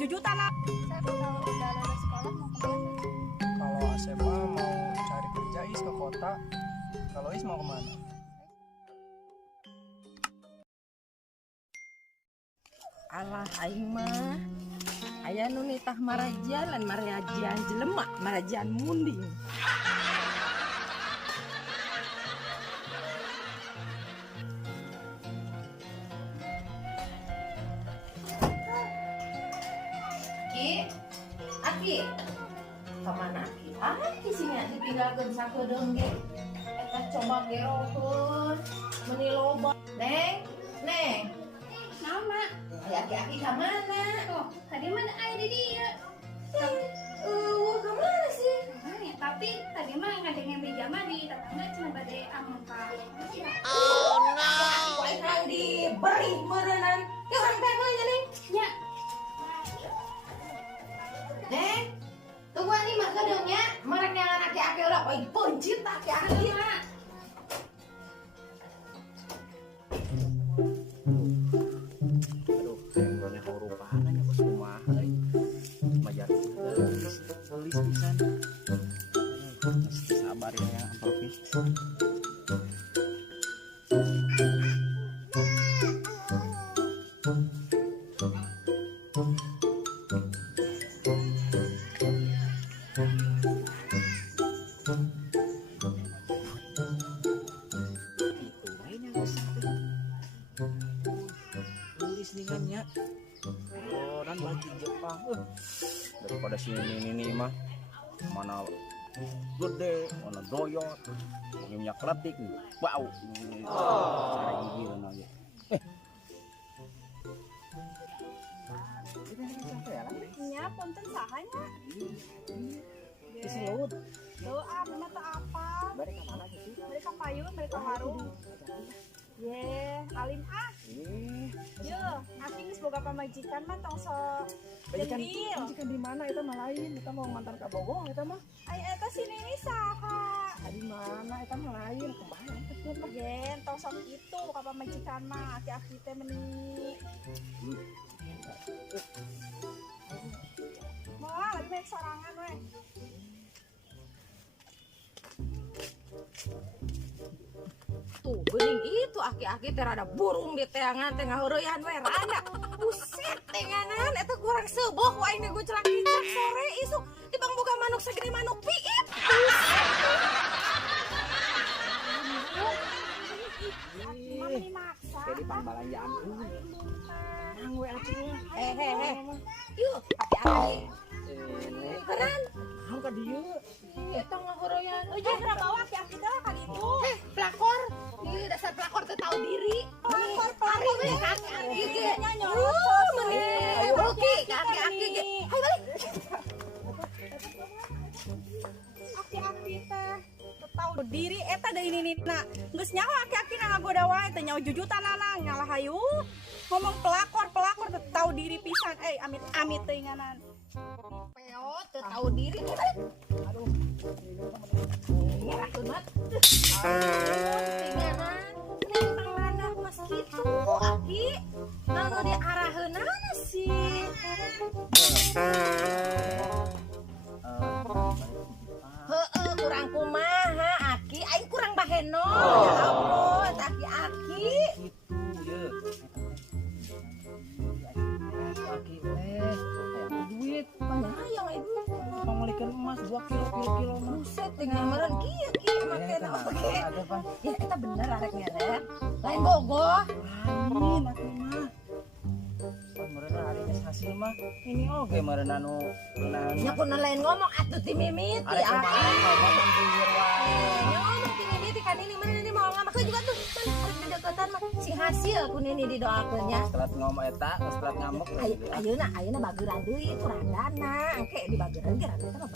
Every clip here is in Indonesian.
jujutan lah. Saya kalau udah lulus sekolah mau kemana? Kalau SMA mau cari kerja Is ke kota. Kalau Is mau kemana? Alah aing mah aya nu nitah marajian lan marajian jelema, marajian munding. Aki, kemana Aki? Aki sini ditinggalkeun sakedeung ge. Eta coba gerokeun meuni loba. Neng. Nama? Aki kemana? Oh, tadi mana ada di dia? Kemana sih? Makanya, tapi tadi mah nggak ada yang beja mah di tetangga cuma pada ampa. Aku aing diberi meureunan. Ya orang teh heula Neng. Ya, Neng. Tunggu ani mah kedeungnya, merek yang aki udah poin pencit aki. Mak. Aduh, kayaknya hurufan aja pas kumaha euy. Majar tulis pisan. Mesti sabar ya, Profi. Itu lainnya tulis ningannya. Oh, dan lagi Jepang. Daripada sini mah mana gede, mana doyot, minyak kletik, bau. Cara gigi dan lagi. Ini capek ya, Lang? Nya punten sahanya. Isi laut. Doa mata apa? Bari ka mana sih? Mereka payun, mereka warung. Ye, alim ah. Yo, aki geus boga pamajikan mah tong sok jendil. Majikan di mana eta mah lain, kita mau ngantar ka Bogor eta mah. Ai eta sini ni saha? Di mana eta mah lain, kemana eta mah? Gen, tong sok itu ka pamajikan mah aki-aki teh meuni. Moal lagi main sorangan we. Tuh, bening itu aki-aki teh rada burung di teangan teh ngaheureuyaan we rada. Buset tenganan eta kurang seuboh ku aing ngucelak-ngicak sore isuk tibang boga manuk segede manuk piit. Mama ini maksa. Jadi pangbalanjaan nang we atuh. Yuk, aki-aki. Beneran? Naon ka dieu? Eta ngaheureuyaan. Ujung kira bawa aki-aki teh ka ditu. Pelakor. Ieu dasar pelakor teh tahu diri. Hari we aki-aki ge. Meni ruki ka aki-aki ge. Hai balik. Aki-aki teh tahu diri eta deui ninina. Geus nyaho aki-aki na ngagoda wae teh nyaho jujutan lanang nyalah hayu. Ngomong pelakor teh tahu diri pisan. Amit teh nganan. Peo teu tahu diri nih balik. Aduh. Nyerahkeun mat. Tinganan. Nih panglanda mas kitu aki. Lalu diaraheunana sih. Heeh, kurang kumaha aki, aing kurang baheno. Ya Allah, aki-aki. Gitu ye. Aki teh aya duit. Panyayang itu. Pangulikeun emas 2 kilo mah. Buset, tinggal meren kieu make na oge. Ada Pak. Ya eta bener arek nyeret. Lain bogoh. Lain atuh mah. Pan meureuh hari geus hasil mah. Ini oge meureun anu ngeunaan. Nya kunaon lain ngomong atuh ti mimiti Arek kumaha ngomong beueur wae. Nya ngomong ti mimiti kan ini mana ini mau ngamakeun juga tuh. Kan arek dedeketan mah si hasil kun ini didoakeun nya. Setelah ngomong eta, setelah ngamuk. Ayeuna bageuran deui kurang dana. Engke dibageureun ge rada teh mah.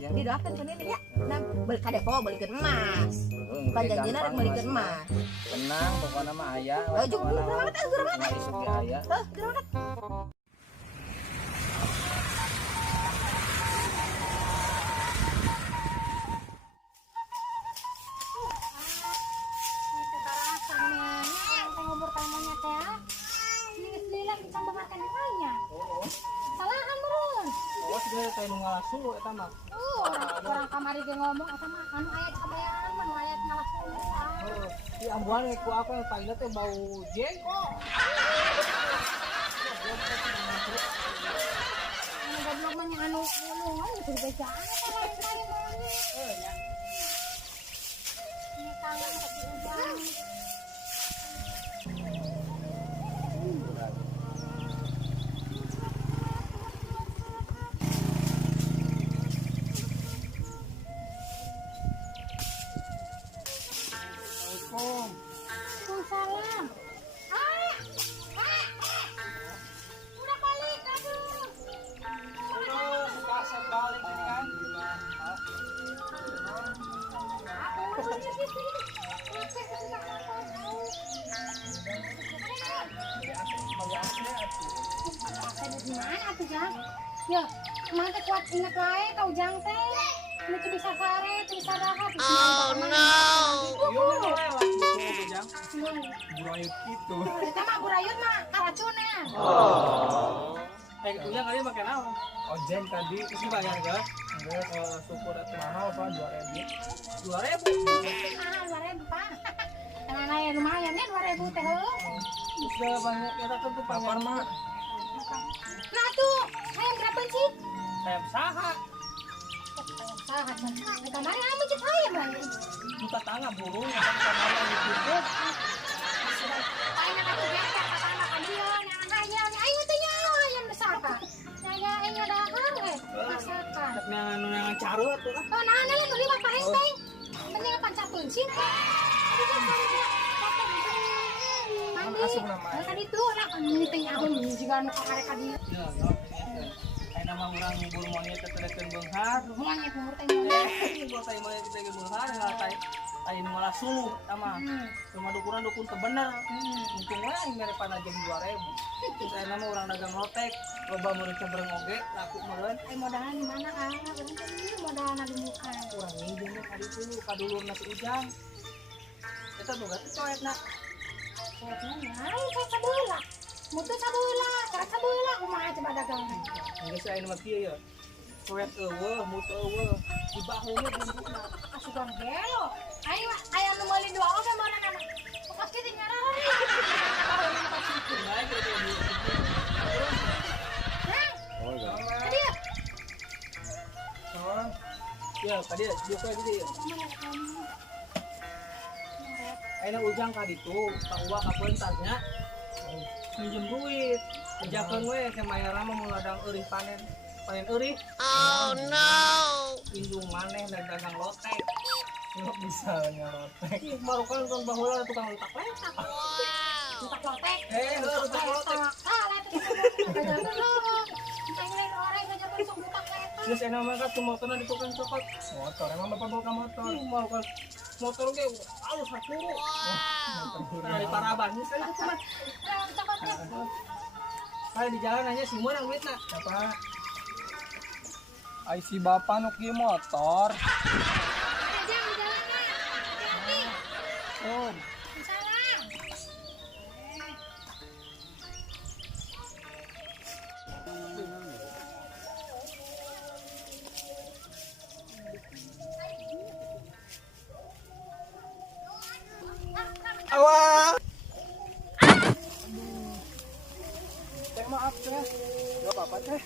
Siap. Didoakeun kun ini nya. Nah, beli ka depo beulikeun emas. Bukan janjina rek beulikeun emas. Tenang, pokoknya mah aya. Oh, jeung geura banget. Mah isuk ge aya. Heuh, geura banget. Ini umur kamu teh. Ini geus lila ditambah makan lain. Salahan meureun. Oh, sebenarnya kayak ngalasu eta mah. Orang kamari ge ngomong eta mah anu aya kabayaran mah aya ngalasun. Oh, di ambuan ku apa yang paling teh bau jengkol. Anu goblok mah nya anu ulungan geus dibejaan eta lain-lain maunya. Ya. Ini kangen tapi ujang. Assalamualaikum. Waalaikumsalam. Udah balik, aduh. Halo, kasih balik ini kan. Aku di sini. Ngecek ke kantor. Ada di mana tuh, Jang? Ya, kemana teh kuat inget wae kau Jang teh. Ini tuh bisa sare, tuh bisa dahar. Oh no. Burayut gitu. Kita mah burayut mah karacunnya. Kayak ujang kali pakai naon? Ojen tadi isi bayar gak? Enggak, syukur itu mahal Pak, 2.000. 2.000? Ah, 2.000 Pak. Karena ya lumayan ya 2.000 teh. Sudah banyak kita tentu papar mah. Nah tuh, ayam berapa sih? Kayak saha? Sahat mah. Kemarin kamu cek ayam lagi. Buka tangan burung, buka tangan gitu. Ayam aku geser kata anak kalian, yang ayam, ayam teh nyawa ayam besar Kak. Saya ayam dahar masakan. Yang caru tuh kan. Oh, nah lah beli apa henteng? Mending pancakeun sih. Asup nama. Tadi tuh lah kan teh ahun juga anu kakarek ka dieu. Ya, kayak nama orang burung monyet tertekan benghar. Monyet umur teh monyet. Kalau saya monyet tertekan benghar, nggak kayak malah suluh, sama. Cuma dukun kebenar. Mungkin lah yang mere pana jadi 2.000. Terus saya nama orang dagang lotek, loba murid seberang oge, laku meureun. Modalan di mana ah? Urang teh modalan di muka. Kurang minjem deh kali itu, kadulur nasi ujang. Kita boga teh coetna. Coetna naon kayak sabeula. Mutu sabeula, cara sabeula kumaha coba dagangan. Enggak saya nama kieu ya. Coet eueuh, mutu eueuh. Di bahunya bumbuna. Asugan gelo. Ayo aya nu meuli 2 oge mana nama. Pokok kitu nyarang. Baik gitu ya. Oh, tadi ya. Oh. Ya, tadi dia kayak gitu ya. Aina ujang ka ditu, ka uwa ka pentasnya. Minjem duit. Ajakeun we ke mayara mah meladang eurih panen eurih. Oh no. Indung maneh dan dagang lotek. Nggak bisa nyalotek. Ih, baru kan tukang baheula tukang letak-letak. Entak lotek. Letak lotek. Salah teh. Aing lain orang ngajakeun sok entak letak. Terus enak banget tuh motornya di tukang cokot. Motor, emang bapak bawa ke motor. Mau kan motor gue halus aku. Dari Paraban, ini saya cuma. Saya di jalan aja si Mun yang duit nak. Apa? Ai si bapak nuk ieu motor. Aja di jalan mah. Hati-hati. Oh, Salam. awak. Teh maaf teh. Enggak apa-apa teh.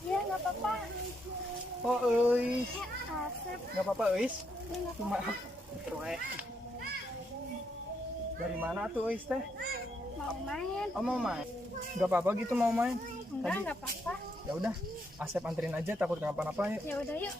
Iya, enggak apa-apa. Oh, euy. Asep. Enggak apa-apa, euis. Cuma dari mana tuh euis teh? Mau main? Oh, mau main. Enggak apa-apa gitu mau main. Enggak apa-apa. Ya udah, Asep anterin aja takut kenapa-napa ya. Ya udah yuk.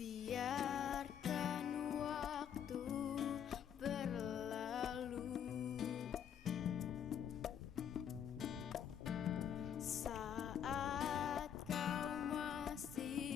Biarkan waktu berlalu saat kau masih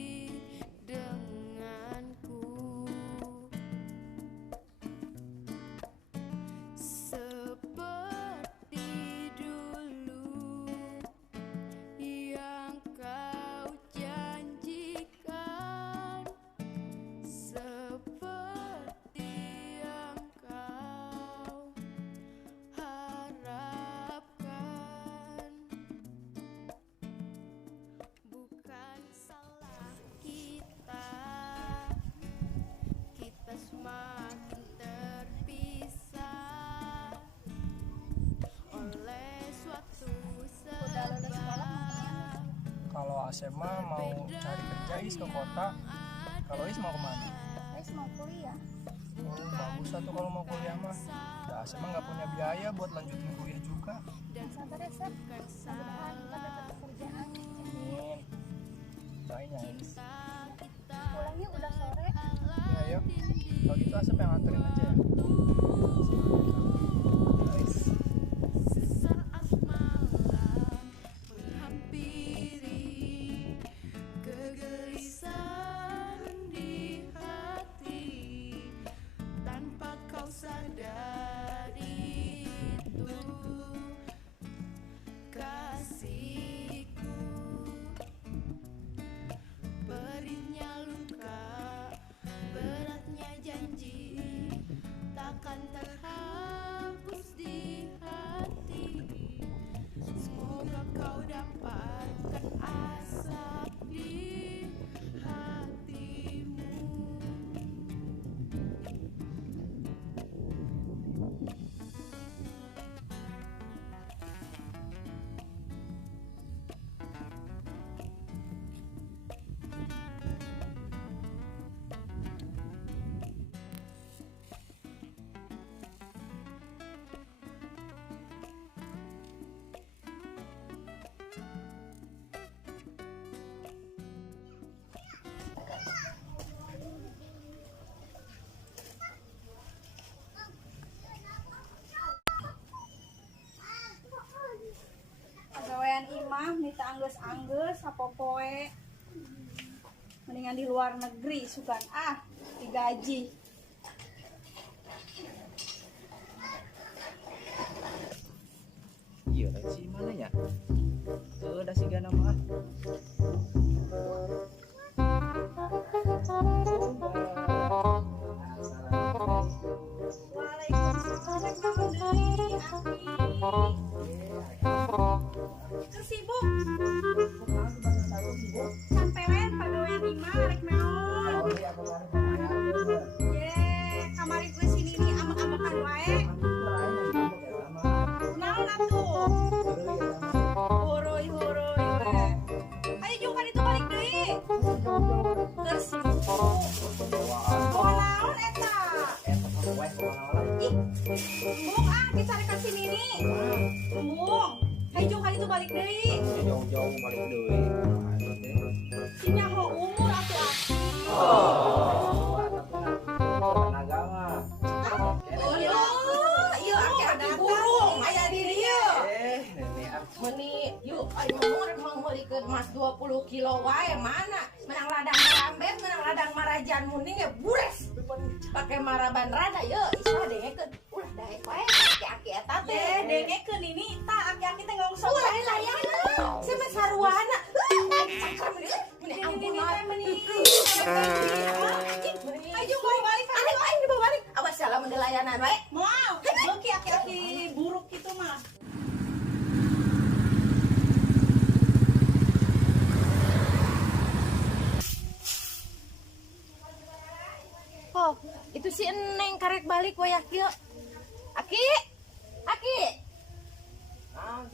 SMA mau cari kerja Is ke kota. Kalau Is mau kemana? Is mau kuliah. Oh, bagus tuh kalau mau kuliah mah. Dah SMA nggak punya biaya buat lanjutin kuliah juga. Sabar ya, Sep. Mudah-mudahan kita dapat pekerjaan. Amin. Doain ya Is. Pulangnya udah sore. Ya ayo. Kalau gitu Asep yang anterin aja ya. Is. Sesaat malam menghampiri, kegelisahan di hati, tanpa kau sadari itu kasihku. Perihnya luka, beratnya janji, takkan terhapus di hati. Semoga kau dapatkan asap di hatimu. Pegawaian imah minta anggeus-anggeus sapopoe. Mendingan di luar negeri sugan digaji. Iya, si mana ya? Udah si Gana mah. Tersibuk. Sampean pegawaian imah rek meon. Kamari gue sini nih amak-amakan wae. Naon atuh? Huroi we. Ayo jungkan itu balik deui. Tersibuk. Bawa naon eta? Embung dicarikan sini nih. Embung. Ayo jungkan itu balik deui. Jauh-jauh balik deui. Sinyaho umur atuh aki. Tenaga mah. Oh iya aki-aki burung aya di dieu. Nenek Meni yuk ayo rek mangulikeun emas 20 kilo wae mana menang ladang rambet menang ladang marajan muning ya bures pakai maraban rada yeuh isah dengekeun ulah daek wae aki-aki eta teh Dengekeun ini tah aki-aki teh ngongso. ulah layangan sama sarwana cakram meni ampun Ayo bawa balik ka. ayo dibawa balik awas salah mendelayanan wae Mau, beuki aki-aki buruk gitu mah. oh itu si Eneng karek balik wae Aki Aki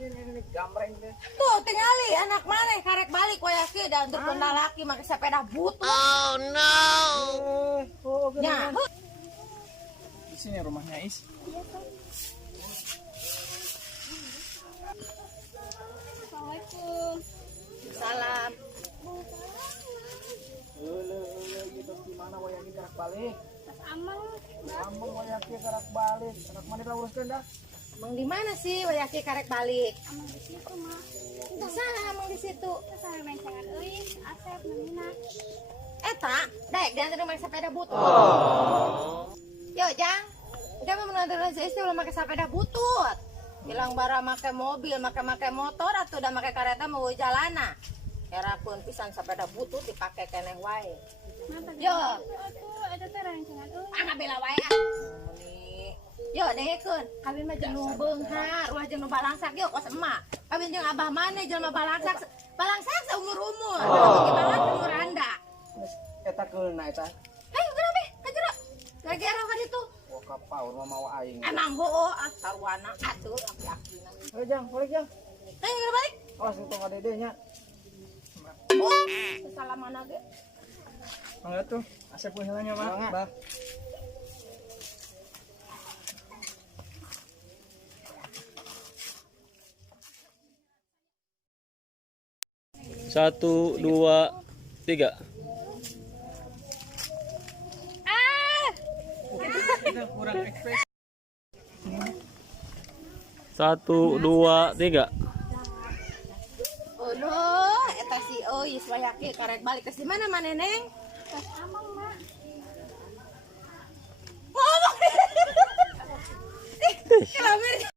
ini gambreng deh. tuh tingali anak mana karek balik wae Aki dan untuk lalaki make sepeda butut ya Di sini rumahnya Is. Assalamualaikum. salam Gitu gimana wayaki gerak balik? Mas Amang, Amang wayaki gerak balik. Anak mana kita uruskan dah? emang di mana sih wae Aki karek balik Amang di situ mah. entah sana emang di situ Terus sampai mencengan euy, Asep namina. eta daek diantar make sepeda butut yo jang jangan menandaran si istri ulah make sepeda butut bilang bara make mobil make motor atau udah make kereta mau jalana era pun pisan sepeda butut dipake keneh wae yo Atuh, ada teh rancangan euy. angga bela wae Muni. Yo dengekeun kawin mah jeung nu beunghar ulah jeung nu balangsak yo kos emak kawin jeung abah maneh jelema balangsak seumur-umur bagi banget umur anda Eta keulna eta. ayo kenapa kajero lagi arah ka ditu Oh kapaur mah mau aing. emang hoo sarwana atuh laki-laki Ayo Jang, balik Jang. ayo kita balik Awas itu ngadedenya. Oh, kesalaman lagi. Mangga tuh, asep helanya mah, Mangga. bah. Satu, dua, tiga. Kita kurang ekspresi. Satu, dua, tiga. Oh no, eta si Ois wayake karek balik ke si mana mana neng? Pas amang mah. Ngomong. Ih, kelamin.